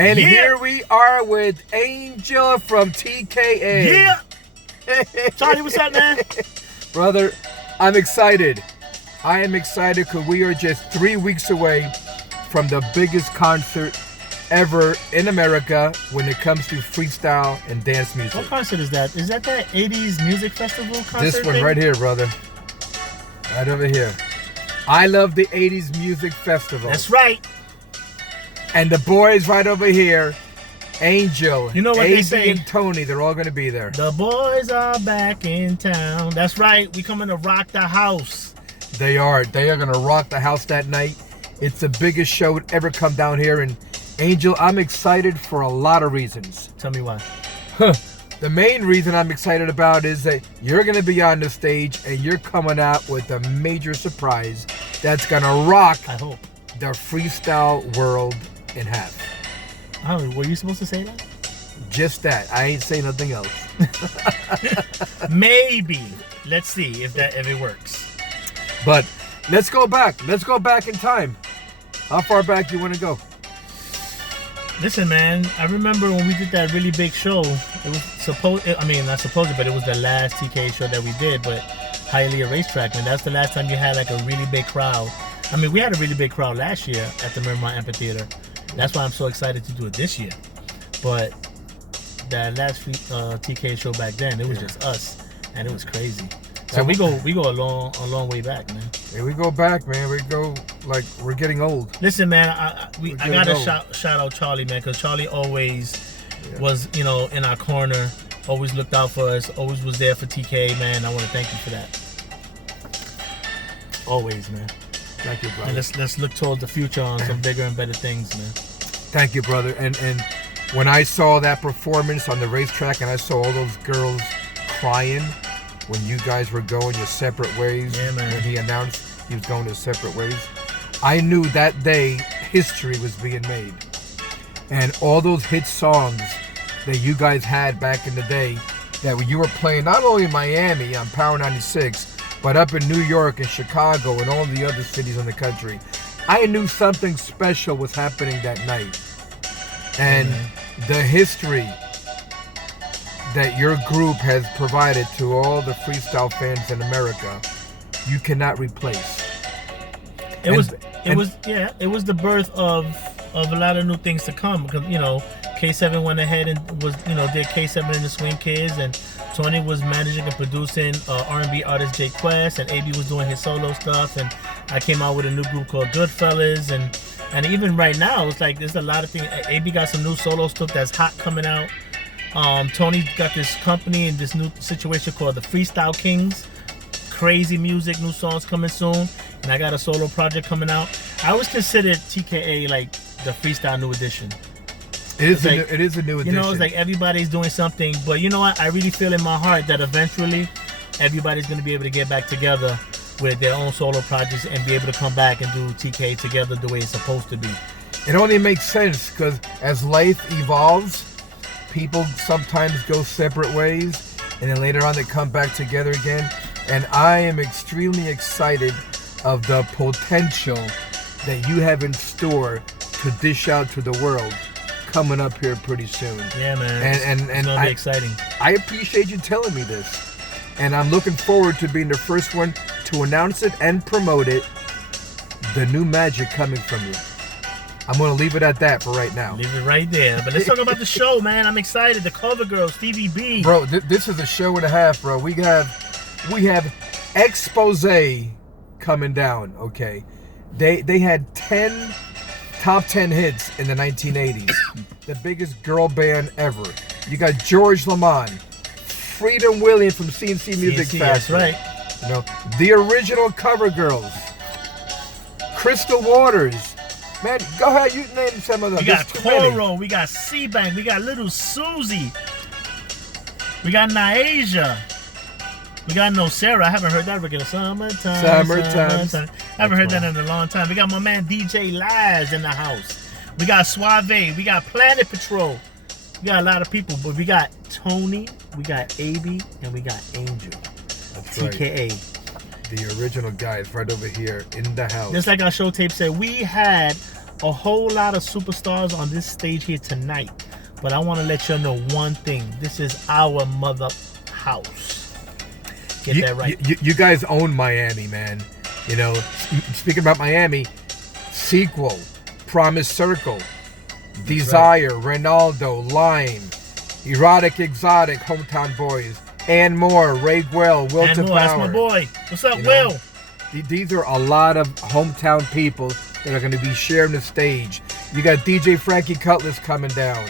And here we are with Angel from TKA. Yeah. Charlie, what's up, man? Brother, I'm excited. I am excited because we are just 3 weeks away from the biggest concert ever in America when it comes to freestyle and dance music. What concert is that? Is that 80s music festival concert? This one right here, brother. Right over here. I love the 80s music festival. That's right. And the boys right over here, Angel, you know what they say? and Tony, they're all going to be there. The boys are back in town. That's right. We coming to rock the house. They are. They are going to rock the house that night. It's the biggest show to ever come down here. And Angel, I'm excited for a lot of reasons. Tell me why. The main reason I'm excited about is that you're going to be on the stage and you're coming out with a major surprise that's going to rock, I hope, the freestyle world in half. Oh, were you supposed to say that? Just that. I ain't saying nothing else. Maybe. Let's see if it works. But let's go back. Let's go back in time. How far back you want to go? Listen, man, I remember when we did that really big show. It was not supposed, but it was the last TKA show that we did, but Hialeah Racetrack, man. That's the last time you had like a really big crowd. I mean, we had a really big crowd last year at the Miramar Amphitheatre. That's why I'm so excited to do it this year. But that last TKA show back then, it was just us, and it was crazy. So we go a long way back, man. Yeah, we go back, man. We go like we're getting old. Listen, man, I gotta shout out Charlie, man, because Charlie always was, in our corner, always looked out for us, always was there for TKA, man. I want to thank you for that. Always, man. Thank you, brother. And let's look towards the future on some bigger and better things, man. Thank you, brother. And when I saw that performance on the racetrack and I saw all those girls crying when you guys were going your separate ways, man. When he announced he was going his separate ways, I knew that day history was being made. And all those hit songs that you guys had back in the day that you were playing not only in Miami on Power 96, but up in New York and Chicago and all the other cities in the country, I knew something special was happening that night. And the history that your group has provided to all the freestyle fans in America, you cannot replace. It was the birth of a lot of new things to come, because K7 went ahead and did K7 and the Swing Kids, and Tony was managing and producing R&B artist J Quest, and AB was doing his solo stuff, and I came out with a new group called Goodfellas, and even right now it's like there's a lot of things. AB got some new solo stuff that's hot coming out. Tony's got this company and this new situation called the Freestyle Kings. Crazy music, new songs coming soon, and I got a solo project coming out. I always consider TKA like the Freestyle New Edition. It is a new edition. It's like everybody's doing something, but you know what? I really feel in my heart that eventually everybody's going to be able to get back together with their own solo projects and be able to come back and do TKA together the way it's supposed to be. It only makes sense because as life evolves, people sometimes go separate ways, and then later on they come back together again. And I am extremely excited of the potential that you have in store to dish out to the world coming up here pretty soon. Yeah, man. And it's gonna be exciting. I appreciate you telling me this. And I'm looking forward to being the first one to announce it and promote it. The new magic coming from you. I'm going to leave it at that for right now. Leave it right there. But let's talk about the show, man. I'm excited. The Cover Girls, Stevie B. Bro, this is a show and a half, bro. We have Expose coming down, okay? They had top 10 hits in the 1980s. The biggest girl band ever. You got George Lamont, Freedom Williams from CNC Music Factory. That's right. The original Cover Girls. Crystal Waters. Man, go ahead, you name some of them. We got Coro, we got C-Bank, we got Little Susie, we got Naija, we got No Sarah. I haven't heard that regular Summertime. I haven't heard that in a long time. We got my man DJ Laz in the house. We got Suave, we got Planet Patrol. We got a lot of people, but we got Tony, we got AB, and we got Angel. That's TKA. Right. The original guys right over here in the house. Just like our show tape said, we had a whole lot of superstars on this stage here tonight. But I want to let you know one thing. This is our mother house. Get that right. You guys own Miami, man. You know, speaking about Miami, Sequel, Promise Circle, That's Desire, right. Ronaldo, Lime, Erotic Exotic, Hometown Boys, and more. Ray Guel, Will and to more. Power. That's my boy. What's up, You Will? know, these are a lot of hometown people that are going to be sharing the stage. You got DJ Frankie Cutlass coming down.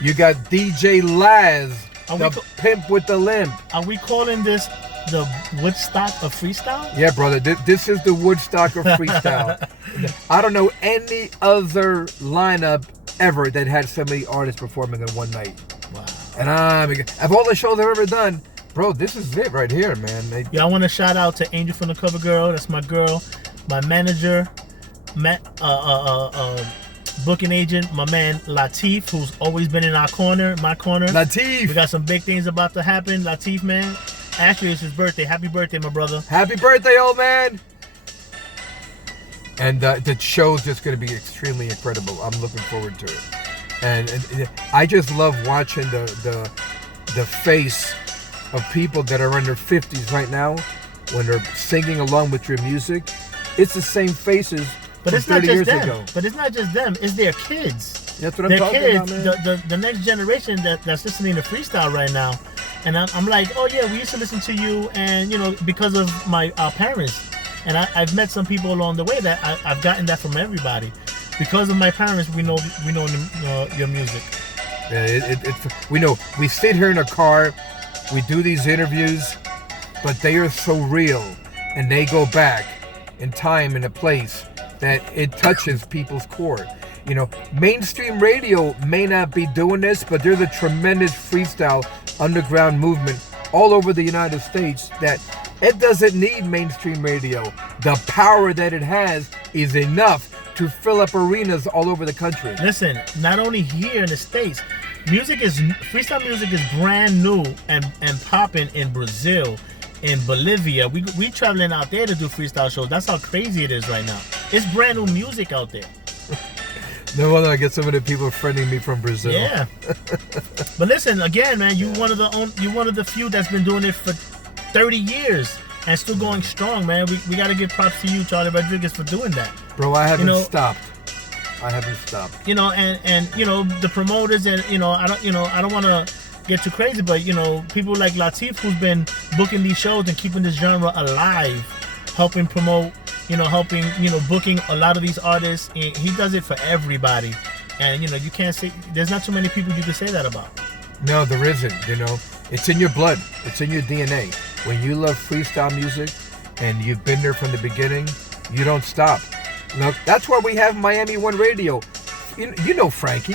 You got DJ Laz, the pimp with the limp. Are we calling this the Woodstock of freestyle? Yeah, brother. This is the Woodstock of freestyle. I don't know any other lineup ever that had so many artists performing in one night. Wow. And of all the shows I've ever done, bro, this is it right here, man. Yeah, I want to shout out to Angel from the Cover Girl. That's my girl. My manager, booking agent, my man Latif, who's always been in my corner. Latif. We got some big things about to happen. Latif, man. Actually, it's his birthday. Happy birthday, my brother. Happy birthday, old man. And the show's just going to be extremely incredible. I'm looking forward to it. And I just love watching the face of people that are in their 50s right now when they're singing along with your music. It's the same faces but from it's not 30 just years them. ago. But it's not just them. It's their kids. That's what I'm talking about, man. The next generation that's listening to freestyle right now. And I'm like, oh yeah, we used to listen to you, and you know, because of our parents. And I've met some people along the way that I've gotten that from everybody. Because of my parents, we know your music. Yeah, we know. We sit here in a car, we do these interviews, but they are so real, and they go back in time and a place that it touches people's core. You know, mainstream radio may not be doing this, but there's a tremendous freestyle underground movement all over the United States that it doesn't need mainstream radio. The power that it has is enough to fill up arenas all over the country. Listen, not only here in the States, freestyle music is brand new and popping in Brazil, in Bolivia. We traveling out there to do freestyle shows. That's how crazy it is right now. It's brand new music out there. No wonder I get some of the people friending me from Brazil. Yeah. But listen, again, man, you're one of the few that's been doing it for 30 years and still going strong, man. We got to give props to you, Charlie Rodriguez, for doing that. Bro, I haven't stopped. You know, and you know, the promoters, and I don't want to get too crazy, but you know, people like Latif, who's been booking these shows and keeping this genre alive, helping promote, booking a lot of these artists. He does it for everybody, and you can't say there's not too many people you can say that about. No, there isn't. It's in your blood. It's in your DNA. When you love freestyle music and you've been there from the beginning, you don't stop. Look, that's why we have Miami One Radio. You know Frank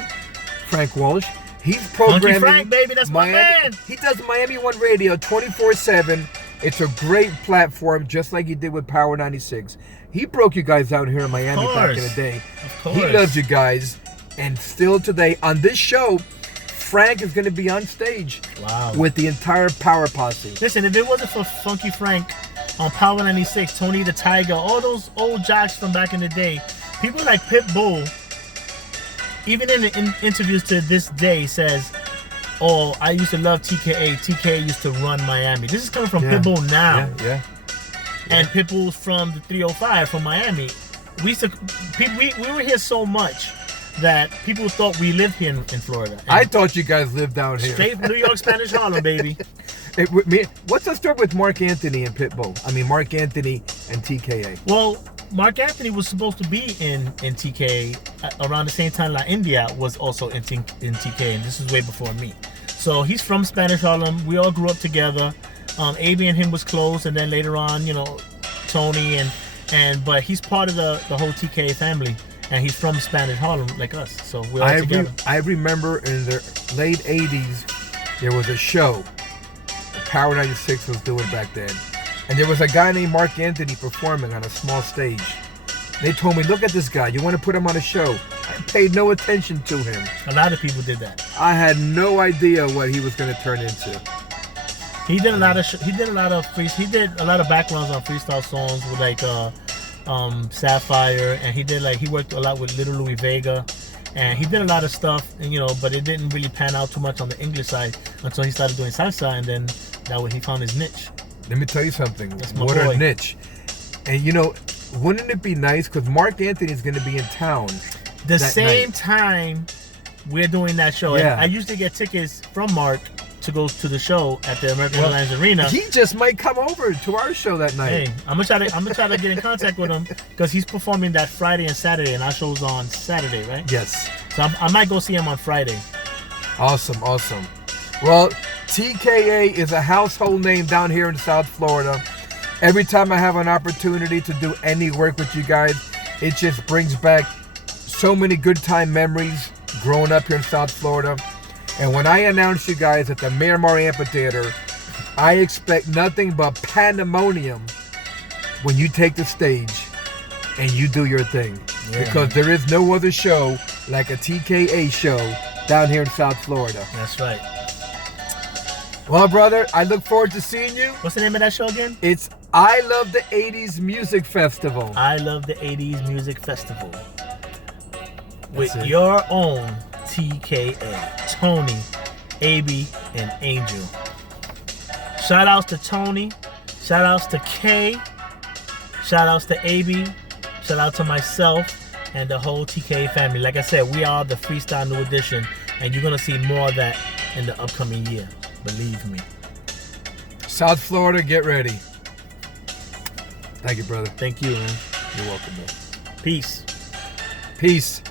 Walsh. He's programming. Funky Frank, baby, that's my man. He does Miami One Radio 24/7. It's a great platform, just like he did with Power 96. He broke you guys out here in Miami back in the day. Of course. He loves you guys, and still today on this show, Frank is going to be on stage with the entire Power Posse. Listen, if it wasn't for Funky Frank on Power 96, Tony the Tiger, all those old jocks from back in the day, people like Pitbull, even in interviews to this day, says, oh, I used to love TKA. TKA used to run Miami. This is coming from Pitbull now. Yeah. And Pitbull's from the 305 from Miami. We were here so much that people thought we lived here in Florida. And I thought you guys lived down here. Straight New York Spanish Harlem, baby. What's the story with Mark Anthony and Pitbull? I mean, Mark Anthony and TKA. Well, Mark Anthony was supposed to be in TKA around the same time La India was also in TKA, and this is way before me. So he's from Spanish Harlem. We all grew up together. AB and him was close, and then later on, Tony but he's part of the whole TKA family. And he's from Spanish Harlem like us, so we're all together. I remember in the late 80s, there was a show Power 96 was doing back then. And there was a guy named Mark Anthony performing on a small stage. They told me, look at this guy, you want to put him on a show? I paid no attention to him. A lot of people did that. I had no idea what he was going to turn into. He did a lot of backgrounds on freestyle songs with Sapphire, and he worked a lot with Little Louis Vega, and he did a lot of stuff, and but it didn't really pan out too much on the English side until he started doing salsa, and then that way he found his niche. Let me tell you something. That's my what boy. a niche. And wouldn't it be nice, because Mark Anthony is going to be in town The that same night. time we're doing that show. Yeah. And I usually get tickets from Mark to go to the show at the American Airlines Arena. He just might come over to our show that night. Hey, I'm gonna try to get in contact with him because he's performing that Friday and Saturday, and our show's on Saturday, right? Yes. So I might go see him on Friday. Awesome. Well, TKA is a household name down here in South Florida. Every time I have an opportunity to do any work with you guys, it just brings back so many good time memories growing up here in South Florida. And when I announce you guys at the Miramar Amphitheatre, I expect nothing but pandemonium when you take the stage and you do your thing. Yeah. Because there is no other show like a TKA show down here in South Florida. That's right. Well, brother, I look forward to seeing you. What's the name of that show again? It's I Love the 80s Music Festival. I Love the 80s Music Festival. With it. your own TKA, Tony, AB, and Angel. Shout outs to Tony. Shout outs to K. Shout outs to AB. Shout out to myself and the whole TKA family. Like I said, we are the Freestyle New Edition, and you're going to see more of that in the upcoming year. Believe me. South Florida, get ready. Thank you, brother. Thank you, man. You're welcome, man. Peace. Peace.